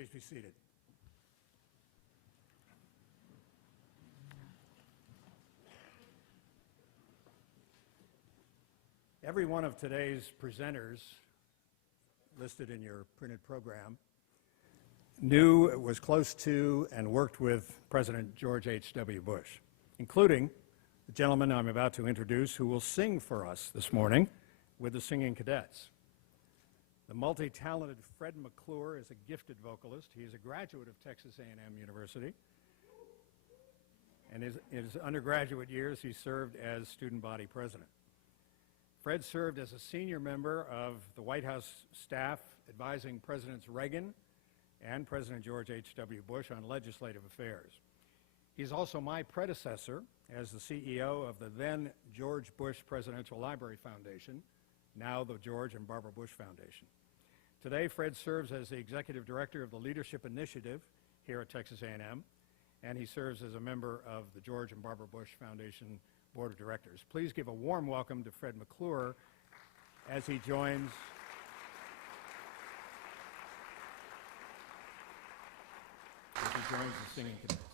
Please be seated. Every one of today's presenters listed in your printed program was close to and worked with President George H.W. Bush, including the gentleman I'm about to introduce who will sing for us this morning with the Singing Cadets. The multi-talented Fred McClure is a gifted vocalist. He is a graduate of Texas A&M University. And in his undergraduate years, he served as student body president. Fred served as a senior member of the White House staff advising Presidents Reagan and President George H.W. Bush on legislative affairs. He's also my predecessor as the CEO of the then George Bush Presidential Library Foundation, now the George and Barbara Bush Foundation. Today, Fred serves as the executive director of the Leadership Initiative here at Texas A&M, and he serves as a member of the George and Barbara Bush Foundation Board of Directors. Please give a warm welcome to Fred McClure as he joins the Singing Cadets.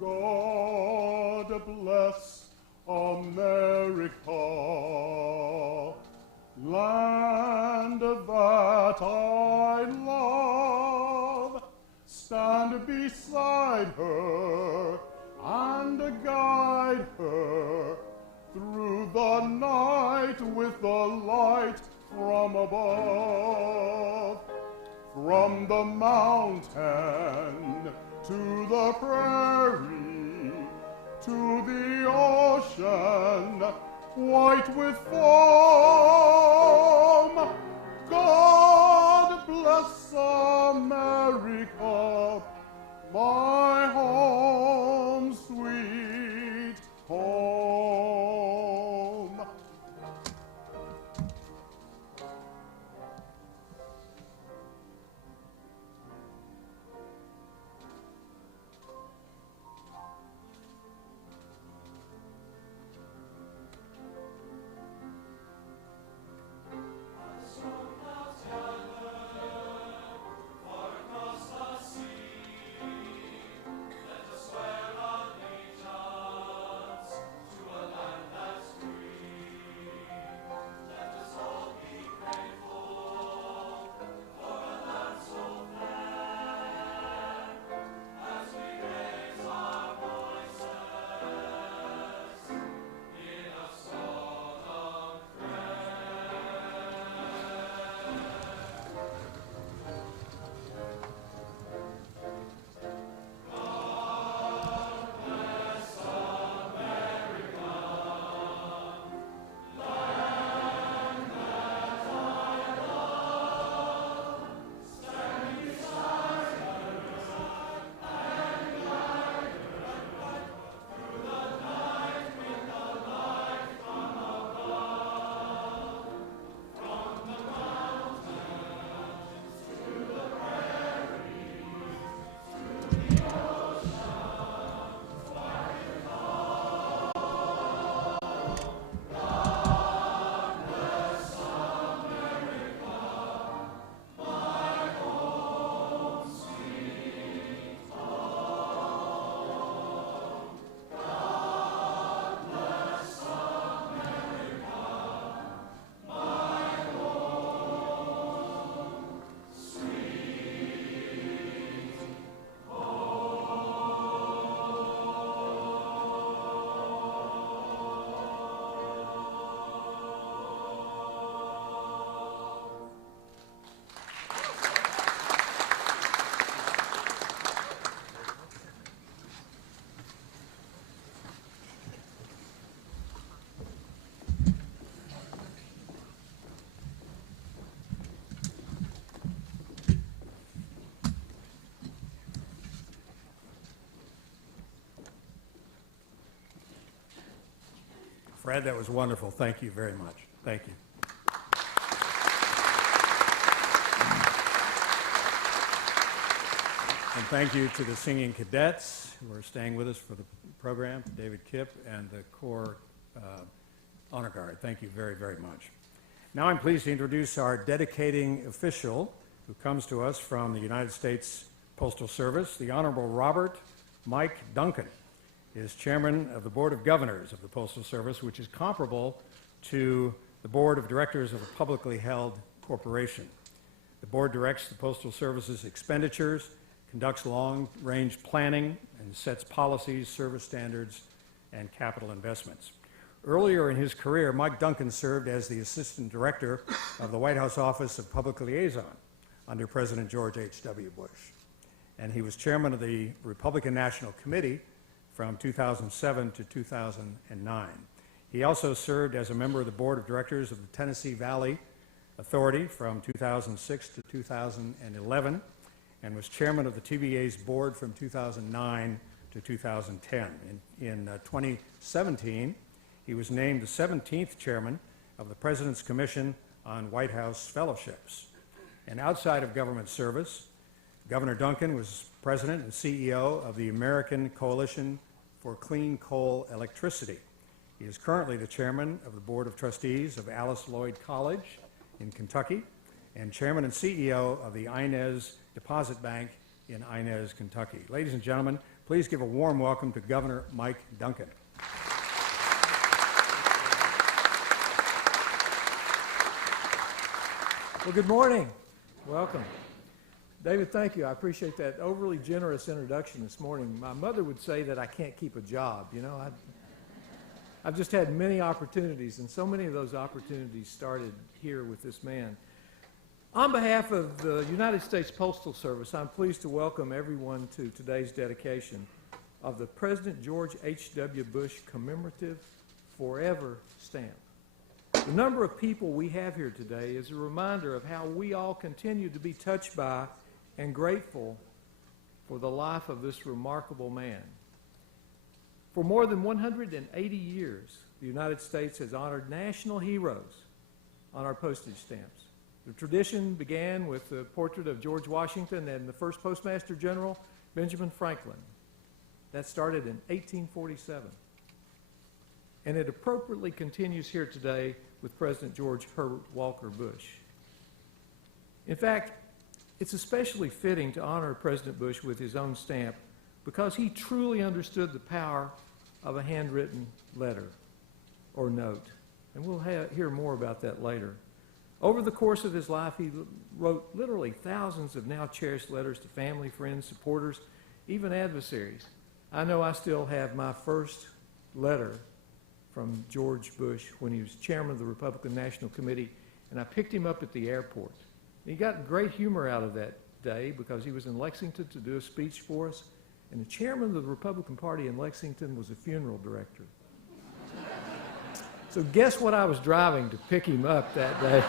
God bless America, land that I love. Stand beside her and guide her through the night with the light from above. From the mountain to the prairie, to the ocean, white with foam. God bless America, my home, sweet home. Fred, that was wonderful. Thank you very much. Thank you. And thank you to the singing cadets who are staying with us for the program, to David Kipp and the Corps Honor Guard. Thank you very, very much. Now I'm pleased to introduce our dedicating official who comes to us from the United States Postal Service, the Honorable Robert Mike Duncan. He is chairman of the Board of Governors of the Postal Service, which is comparable to the Board of Directors of a publicly held corporation. The board directs the Postal Service's expenditures, conducts long-range planning, and sets policies, service standards, and capital investments. Earlier in his career, Mike Duncan served as the Assistant Director of the White House Office of Public Liaison under President George H.W. Bush. And he was chairman of the Republican National Committee from 2007 to 2009. He also served as a member of the Board of Directors of the Tennessee Valley Authority from 2006 to 2011, and was chairman of the TVA's board from 2009 to 2010. In 2017, he was named the 17th chairman of the President's Commission on White House Fellowships. And outside of government service, Governor Duncan was president and CEO of the American Coalition for Clean Coal Electricity. He is currently the chairman of the Board of Trustees of Alice Lloyd College in Kentucky and chairman and CEO of the Inez Deposit Bank in Inez, Kentucky. Ladies and gentlemen, please give a warm welcome to Governor Mike Duncan. Well, good morning. Welcome. David, thank you. I appreciate that overly generous introduction this morning. My mother would say that I can't keep a job. You know, I've just had many opportunities, and so many of those opportunities started here with this man. On behalf of the United States Postal Service, I'm pleased to welcome everyone to today's dedication of the President George H.W. Bush Commemorative Forever Stamp. The number of people we have here today is a reminder of how we all continue to be touched by and grateful for the life of this remarkable man. For more than 180 years, the United States has honored national heroes on our postage stamps. The tradition began with the portrait of George Washington and the first Postmaster General, Benjamin Franklin. That started in 1847. And it appropriately continues here today with President George Herbert Walker Bush. In fact, it's especially fitting to honor President Bush with his own stamp because he truly understood the power of a handwritten letter or note. And we'll hear more about that later. Over the course of his life, he wrote literally thousands of now cherished letters to family, friends, supporters, even adversaries. I know I still have my first letter from George Bush when he was chairman of the Republican National Committee, and I picked him up at the airport. He got great humor out of that day because he was in Lexington to do a speech for us, and the chairman of the Republican Party in Lexington was a funeral director. So guess what I was driving to pick him up that day?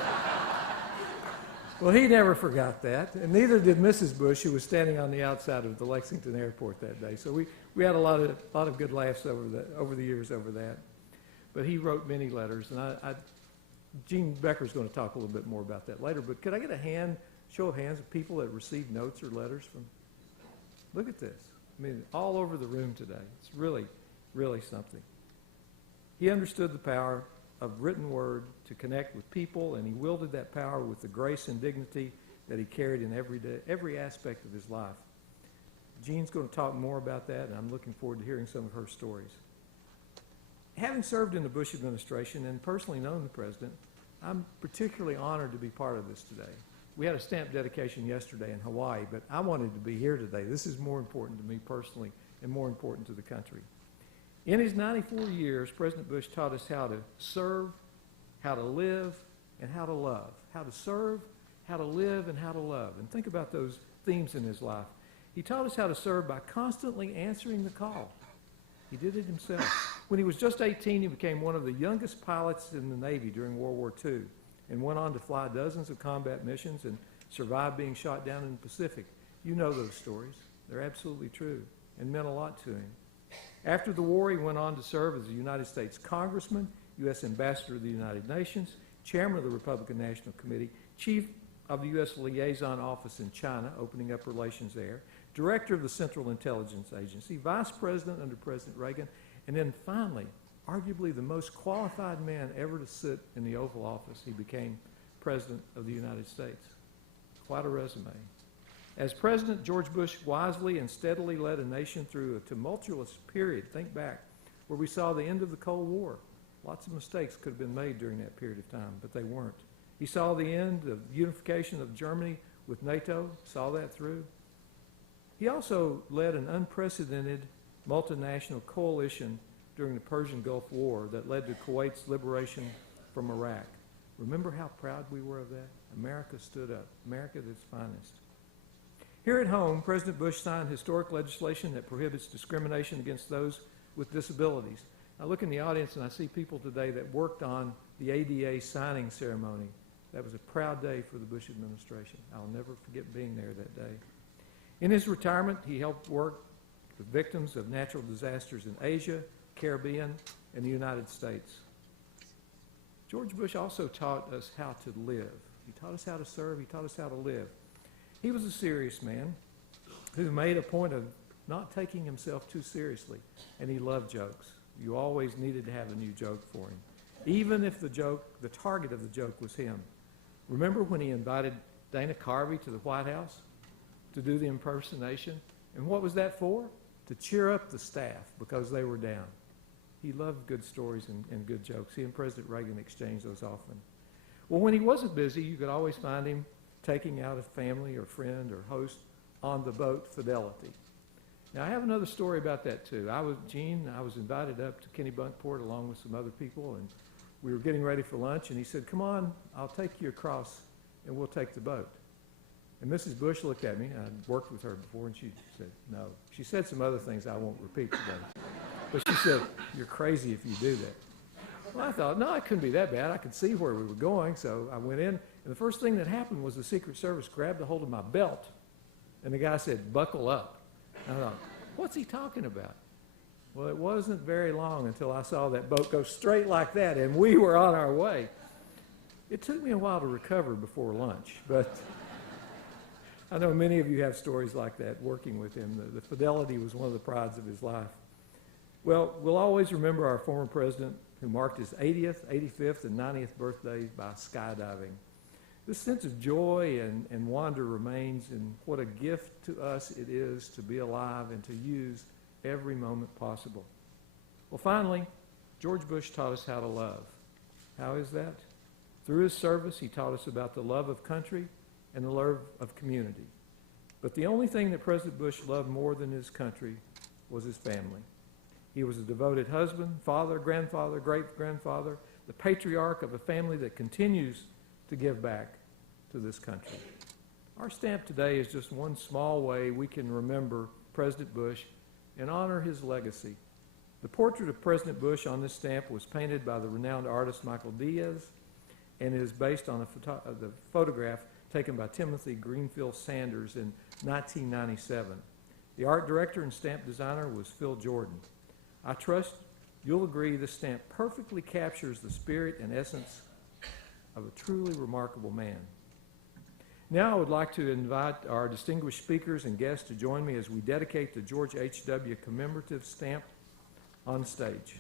Well, he never forgot that, and neither did Mrs. Bush, who was standing on the outside of the Lexington airport that day. So we had a lot of good laughs over the years over that. But he wrote many letters, and Gene Becker's going to talk a little bit more about that later. But could I get a show of hands of people that received notes or letters from? Look at this. I mean, all over the room today. It's really, really something. He understood the power of written word to connect with people, and he wielded that power with the grace and dignity that he carried in every aspect of his life. Jean's going to talk more about that, and I'm looking forward to hearing some of her stories. Having served in the Bush administration and personally known the president, I'm particularly honored to be part of this today. We had a stamp dedication yesterday in Hawaii, but I wanted to be here today. This is more important to me personally and more important to the country. In his 94 years, President Bush taught us how to serve, how to live, and how to love. How to serve, how to live, and how to love. And think about those themes in his life. He taught us how to serve by constantly answering the call. He did it himself. When he was just 18, he became one of the youngest pilots in the Navy during World War II and went on to fly dozens of combat missions and survive being shot down in the Pacific. You know those stories. They're absolutely true and meant a lot to him. After the war, he went on to serve as a United States congressman. He U.S. Ambassador to the United Nations, Chairman of the Republican National Committee, Chief of the U.S. Liaison Office in China, opening up relations there, Director of the Central Intelligence Agency, Vice President under President Reagan, and then finally, arguably the most qualified man ever to sit in the Oval Office, he became President of the United States. Quite a resume. As President, George Bush wisely and steadily led a nation through a tumultuous period, think back, where we saw the end of the Cold War. Lots of mistakes could have been made during that period of time, but they weren't. He saw the end of unification of Germany with NATO, saw that through. He also led an unprecedented multinational coalition during the Persian Gulf War that led to Kuwait's liberation from Iraq. Remember how proud we were of that? America stood up, America at its finest. Here at home, President Bush signed historic legislation that prohibits discrimination against those with disabilities. I look in the audience and I see people today that worked on the ADA signing ceremony. That was a proud day for the Bush administration. I'll never forget being there that day. In his retirement, he helped work with victims of natural disasters in Asia, Caribbean, and the United States. George Bush also taught us how to live. He taught us how to serve. He taught us how to live. He was a serious man who made a point of not taking himself too seriously, and he loved jokes. You always needed to have a new joke for him, even if the target of the joke was him. Remember when he invited Dana Carvey to the White House to do the impersonation? And what was that for? To cheer up the staff because they were down. He loved good stories and good jokes. He and President Reagan exchanged those often. Well, when he wasn't busy, you could always find him taking out a family or friend or host on the boat Fidelity. Now, I have another story about that, too. I was invited up to Kennebunkport along with some other people, and we were getting ready for lunch, and he said, "Come on, I'll take you across, and we'll take the boat." And Mrs. Bush looked at me. I'd worked with her before, and she said, "No." She said some other things I won't repeat today. But she said, "You're crazy if you do that." Well, I thought, no, it couldn't be that bad. I could see where we were going, so I went in, and the first thing that happened was the Secret Service grabbed a hold of my belt, and the guy said, "Buckle up." And I thought, what's he talking about? Well, it wasn't very long until I saw that boat go straight like that, and we were on our way. It took me a while to recover before lunch, but I know many of you have stories like that working with him. The Fidelity was one of the prides of his life. Well, we'll always remember our former president who marked his 80th, 85th, and 90th birthdays by skydiving. This sense of joy and wonder remains, and what a gift to us it is to be alive and to use every moment possible. Well, finally, George Bush taught us how to love. How is that? Through his service, he taught us about the love of country and the love of community. But the only thing that President Bush loved more than his country was his family. He was a devoted husband, father, grandfather, great-grandfather, the patriarch of a family that continues to give back to this country. Our stamp today is just one small way we can remember President Bush and honor his legacy. The portrait of President Bush on this stamp was painted by the renowned artist Michael Diaz and is based on the photograph taken by Timothy Greenfield Sanders in 1997. The art director and stamp designer was Phil Jordan. I trust you'll agree this stamp perfectly captures the spirit and essence of a truly remarkable man. Now I would like to invite our distinguished speakers and guests to join me as we dedicate the George H.W. commemorative stamp on stage.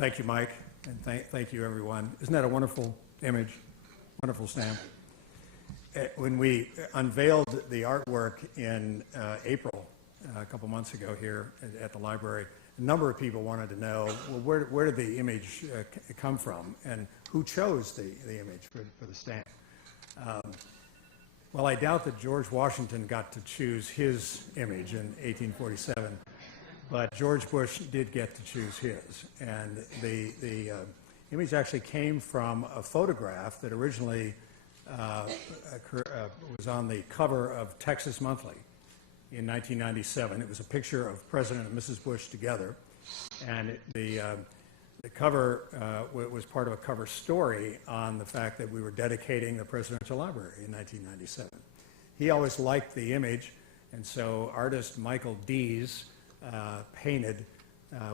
Thank you, Mike, and thank you, everyone. Isn't that a wonderful image? Wonderful stamp. When we unveiled the artwork in April, a couple months ago here at the library, a number of people wanted to know, well, where did the image come from, and who chose the image for the stamp? Well, I doubt that George Washington got to choose his image in 1847, but George Bush did get to choose his. And the image actually came from a photograph that originally was on the cover of Texas Monthly in 1997. It was a picture of President and Mrs. Bush together, and the cover was part of a cover story on the fact that we were dedicating the Presidential Library in 1997. He always liked the image, and so artist Michael Dees painted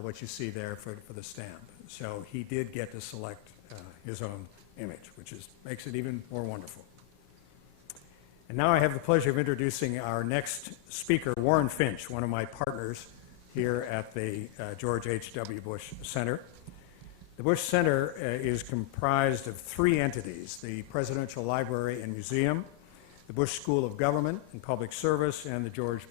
what you see there for the stamp. So he did get to select his own image, which makes it even more wonderful. And now I have the pleasure of introducing our next speaker, Warren Finch, one of my partners here at the George H.W. Bush Center. The Bush Center is comprised of three entities: the Presidential Library and Museum, the Bush School of Government and Public Service, and the George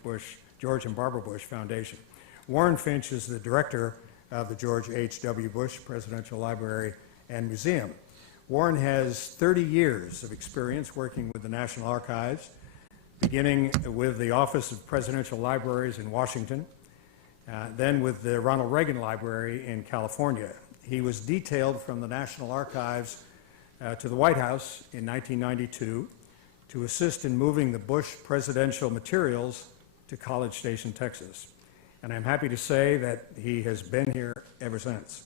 and Barbara Bush Foundation. Warren Finch is the director of the George H.W. Bush Presidential Library and Museum. Warren has 30 years of experience working with the National Archives, beginning with the Office of Presidential Libraries in Washington, then with the Ronald Reagan Library in California. He was detailed from the National Archives to the White House in 1992 to assist in moving the Bush presidential materials to College Station, Texas. And I'm happy to say that he has been here ever since.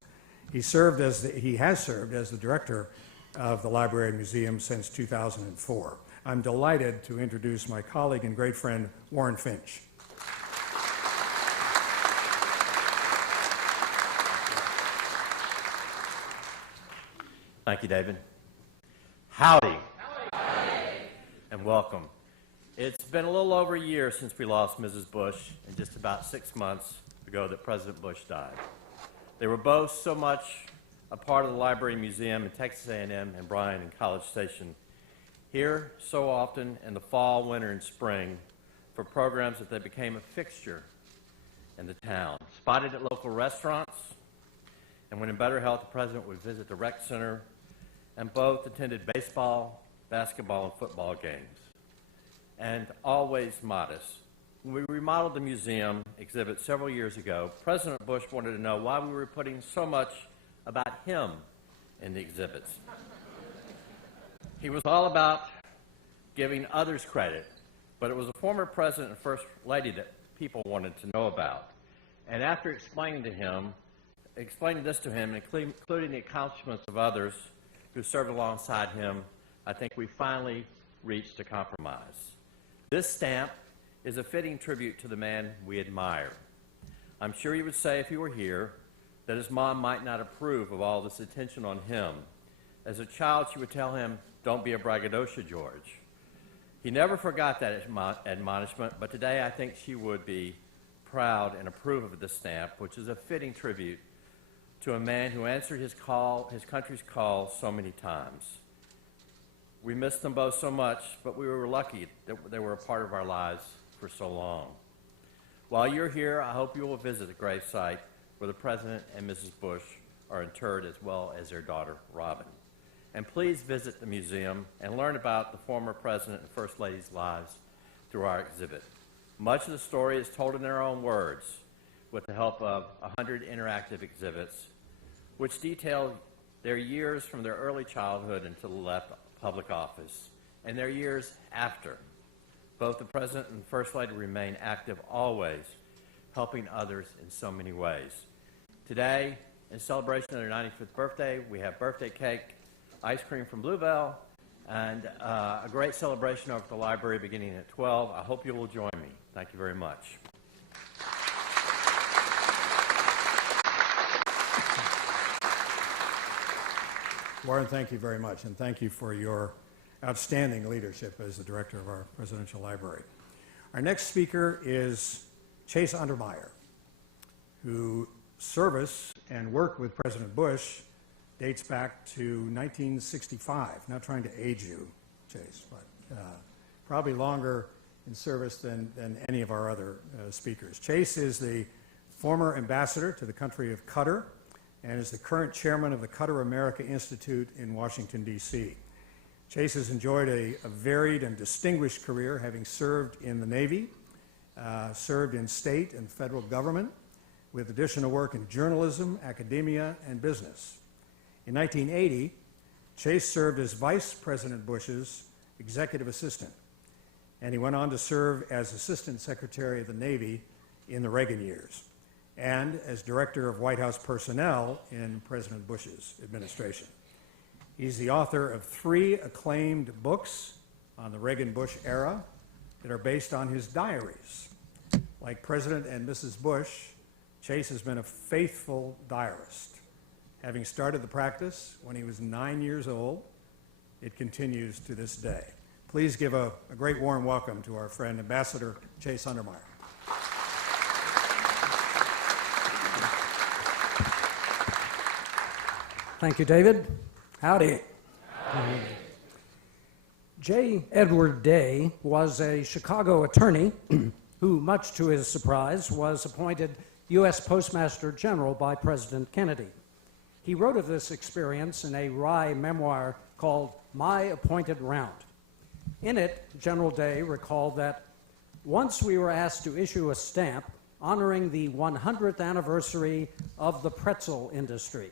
He has served as the director of the Library and Museum since 2004. I'm delighted to introduce my colleague and great friend, Warren Finch. Thank you, David. Howdy. Howdy. And welcome. It's been a little over a year since we lost Mrs. Bush, and just about 6 months ago that President Bush died. They were both so much a part of the Library and Museum in Texas A&M and Bryan and College Station. Here, so often in the fall, winter, and spring for programs that they became a fixture in the town. Spotted at local restaurants, and when in better health, the President would visit the rec center, and both attended baseball, basketball, and football games. And always modest. When we remodeled the museum exhibit several years ago, President Bush wanted to know why we were putting so much about him in the exhibits. He was all about giving others credit, but it was a former president and first lady that people wanted to know about. And after explaining this to him, including the accomplishments of others who served alongside him, I think we finally reached a compromise. This stamp is a fitting tribute to the man we admire. I'm sure he would say, if he were here, that his mom might not approve of all this attention on him. As a child, she would tell him, "Don't be a braggadocio, George." He never forgot that admonishment, but today I think she would be proud and approve of this stamp, which is a fitting tribute to a man who answered his country's call so many times. We missed them both so much, but we were lucky that they were a part of our lives for so long. While you're here, I hope you will visit the gravesite where the President and Mrs. Bush are interred, as well as their daughter, Robin. And please visit the museum and learn about the former President and First Lady's lives through our exhibit. Much of the story is told in their own words, with the help of 100 interactive exhibits, which detail their years from their early childhood until the left public office, and their years after. Both the President and First Lady remain active always, helping others in so many ways. Today, in celebration of their 95th birthday, we have birthday cake, ice cream from Bluebell, and a great celebration over at the library beginning at 12. I hope you will join me. Thank you very much. Warren, thank you very much, and thank you for your outstanding leadership as the director of our Presidential Library. Our next speaker is Chase Untermeyer, who service and work with President Bush dates back to 1965. Not trying to age you, Chase, but probably longer in service than any of our other speakers. Chase is the former ambassador to the country of Qatar and is the current chairman of the Qatar America Institute in Washington, D.C. Chase has enjoyed a varied and distinguished career, having served in the Navy, served in state and federal government, with additional work in journalism, academia, and business. In 1980, Chase served as Vice President Bush's executive assistant, and he went on to serve as Assistant Secretary of the Navy in the Reagan years, and as Director of White House Personnel in President Bush's administration. He's the author of 3 acclaimed books on the Reagan-Bush era that are based on his diaries. Like President and Mrs. Bush, Chase has been a faithful diarist. Having started the practice when he was 9 years old, it continues to this day. Please give a great warm welcome to our friend, Ambassador Chase Undermeyer. Thank you, David. Howdy. Howdy. J. Edward Day was a Chicago attorney who, much to his surprise, was appointed U.S. Postmaster General by President Kennedy. He wrote of this experience in a wry memoir called My Appointed Round. In it, General Day recalled that once we were asked to issue a stamp honoring the 100th anniversary of the pretzel industry.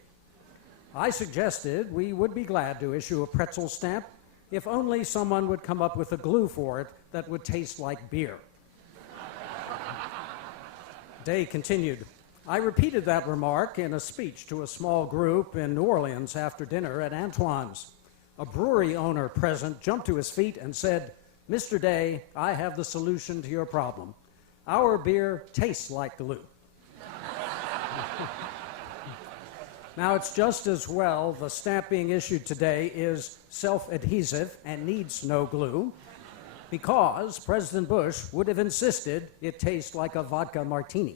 I suggested we would be glad to issue a pretzel stamp if only someone would come up with a glue for it that would taste like beer. Day continued, I repeated that remark in a speech to a small group in New Orleans after dinner at Antoine's. A brewery owner present jumped to his feet and said, Mr. Day, I have the solution to your problem. Our beer tastes like glue. Now, it's just as well the stamp being issued today is self-adhesive and needs no glue, because President Bush would have insisted it tastes like a vodka martini.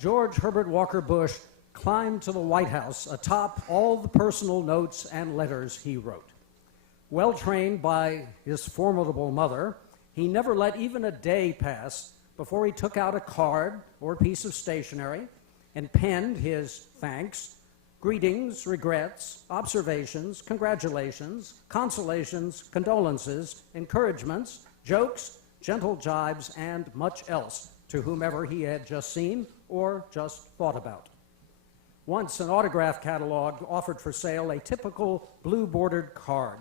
George Herbert Walker Bush climbed to the White House atop all the personal notes and letters he wrote. Well trained by his formidable mother, he never let even a day pass before he took out a card or piece of stationery and penned his thanks, greetings, regrets, observations, congratulations, consolations, condolences, encouragements, jokes, gentle jibes, and much else to whomever he had just seen or just thought about. Once, an autograph catalog offered for sale a typical blue-bordered card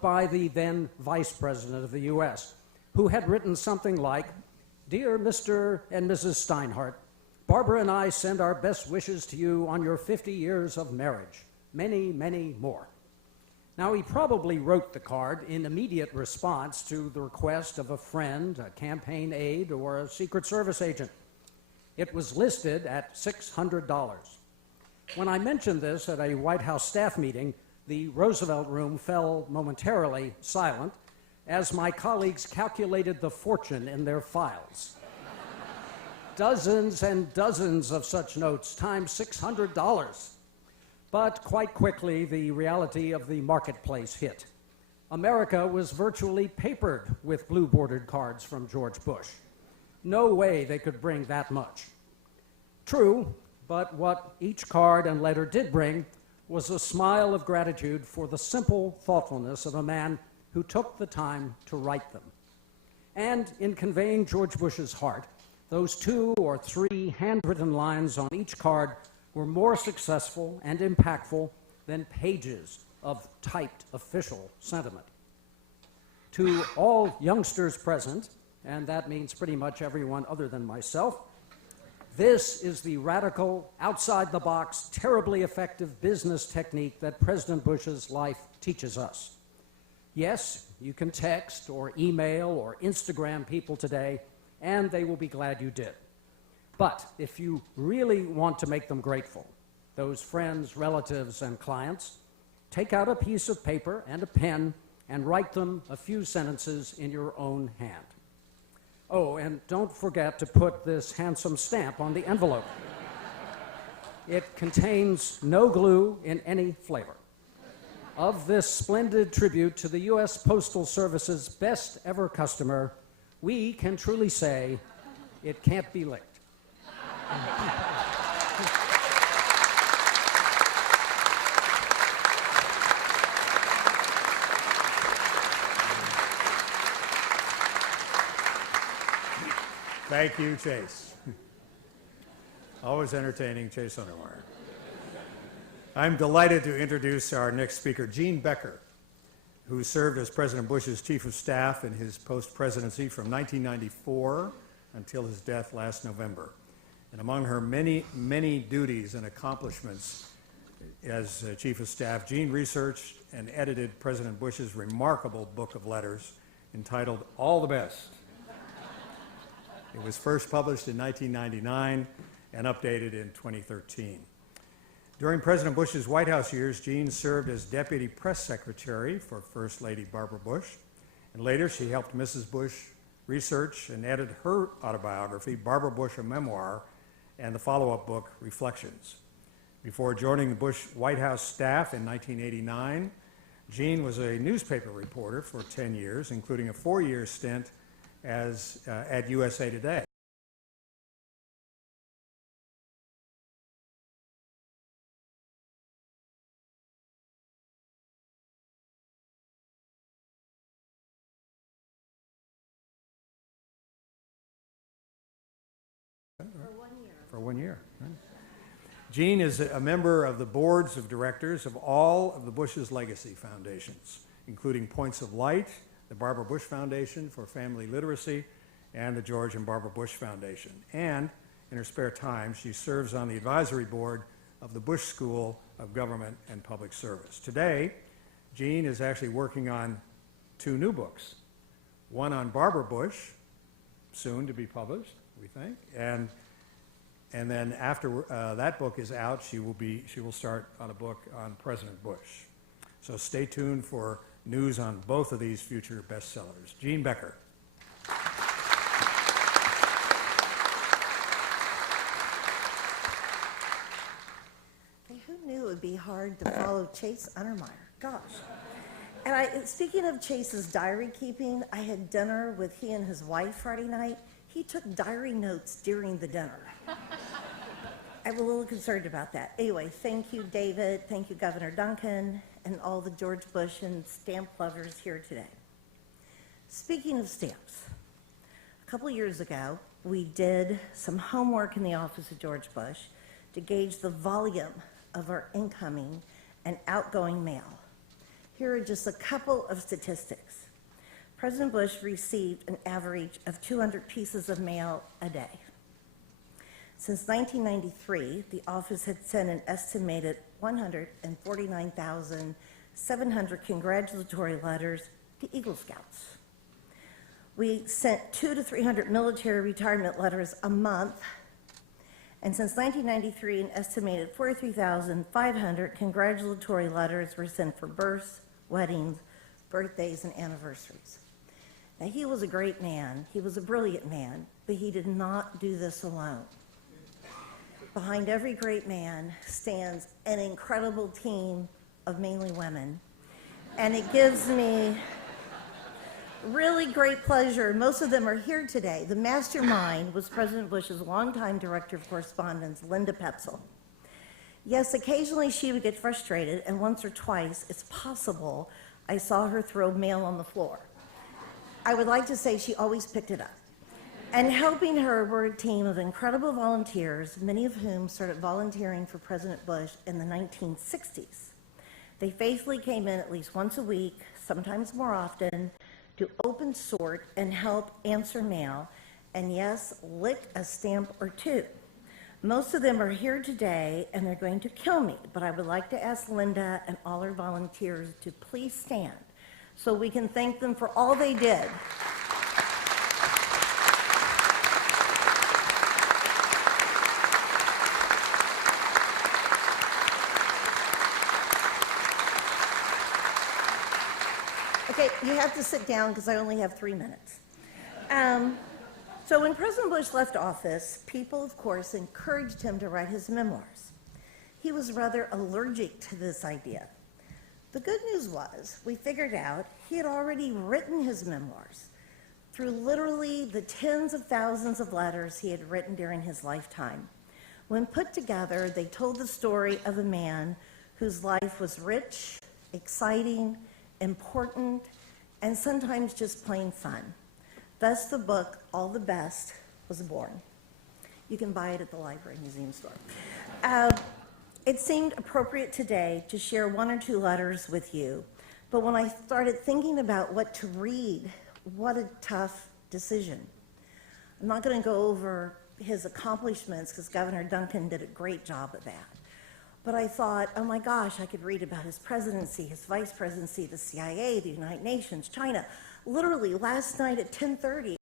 by the then Vice President of the U.S., who had written something like, Dear Mr. and Mrs. Steinhardt, Barbara and I send our best wishes to you on your 50 years of marriage. Many, many more. Now, he probably wrote the card in immediate response to the request of a friend, a campaign aide, or a Secret Service agent. It was listed at $600. When I mentioned this at a White House staff meeting, the Roosevelt room fell momentarily silent as my colleagues calculated the fortune in their files. Dozens and dozens of such notes times $600. But quite quickly, the reality of the marketplace hit. America was virtually papered with blue-bordered cards from George Bush. No way they could bring that much. True, but what each card and letter did bring was a smile of gratitude for the simple thoughtfulness of a man who took the time to write them. And in conveying George Bush's heart, those 2 or 3 handwritten lines on each card were more successful and impactful than pages of typed official sentiment. To all youngsters present, and that means pretty much everyone other than myself, this is the radical, outside-the-box, terribly effective business technique that President Bush's life teaches us. Yes, you can text or email or Instagram people today, and they will be glad you did. But if you really want to make them grateful, those friends, relatives, and clients, take out a piece of paper and a pen and write them a few sentences in your own hand. Oh, and don't forget to put this handsome stamp on the envelope. It contains no glue in any flavor. Of this splendid tribute to the U.S. Postal Service's best ever customer, we can truly say it can't be licked. Thank you, Chase. Always entertaining, Chase Underwire. I'm delighted to introduce our next speaker, Gene Becker, who served as President Bush's Chief of Staff in his post-presidency from 1994 until his death last November. And among her many, many duties and accomplishments as Chief of Staff, Gene researched and edited President Bush's remarkable book of letters entitled All the Best. It was first published in 1999 and updated in 2013. During President Bush's White House years, Gene served as Deputy Press Secretary for First Lady Barbara Bush, and later she helped Mrs. Bush research and edit her autobiography, Barbara Bush, a Memoir, and the follow-up book, Reflections. Before joining the Bush White House staff in 1989, Gene was a newspaper reporter for 10 years, including a 4-year stint at USA Today. For 1 year. Right. Gene is a member of the boards of directors of all of the Bush's legacy foundations, including Points of Light, the Barbara Bush Foundation for Family Literacy, and the George and Barbara Bush Foundation. And in her spare time, she serves on the advisory board of the Bush School of Government and Public Service. Today, Gene is actually working on 2 new books, one on Barbara Bush, soon to be published, we think, and then after that book is out, she will start on a book on President Bush. So stay tuned for news on both of these future bestsellers. Gene Becker. Hey, who knew it would be hard to follow Chase Untermeyer? Gosh. And speaking of Chase's diary keeping, I had dinner with he and his wife Friday night. He took diary notes during the dinner. I'm a little concerned about that. Anyway, thank you, David. Thank you, Governor Duncan, and all the George Bush and stamp lovers here today. Speaking of stamps, a couple years ago, we did some homework in the office of George Bush to gauge the volume of our incoming and outgoing mail. Here are just a couple of statistics. President Bush received an average of 200 pieces of mail a day. Since 1993, the office had sent an estimated 149,700 congratulatory letters to Eagle Scouts. We sent 200 to 300 military retirement letters a month, and since 1993, an estimated 43,500 congratulatory letters were sent for births, weddings, birthdays, and anniversaries. Now, he was a great man. He was a brilliant man, but he did not do this alone. Behind every great man stands an incredible team of mainly women, and it gives me really great pleasure. Most of them are here today. The mastermind was President Bush's longtime director of correspondence, Linda Pepsel. Yes, occasionally she would get frustrated, and once or twice, it's possible, I saw her throw mail on the floor. I would like to say she always picked it up. And helping her were a team of incredible volunteers, many of whom started volunteering for President Bush in the 1960s. They faithfully came in at least once a week, sometimes more often, to open, sort, and help answer mail, and yes, lick a stamp or 2. Most of them are here today, and they're going to kill me, but I would like to ask Linda and all her volunteers to please stand so we can thank them for all they did. Okay, you have to sit down because I only have 3 minutes. So when President Bush left office, people, of course, encouraged him to write his memoirs. He was rather allergic to this idea. The good news was we figured out he had already written his memoirs through literally the tens of thousands of letters he had written during his lifetime. When put together, they told the story of a man whose life was rich, exciting, important, and sometimes just plain fun. Thus, the book, All the Best, was born. You can buy it at the library museum store. It seemed appropriate today to share one or two letters with you, but when I started thinking about what to read, what a tough decision. I'm not going to go over his accomplishments because Governor Duncan did a great job of that. But I thought, oh my gosh, I could read about his presidency, his vice presidency, the CIA, the United Nations, China. Literally, last night at 10:30,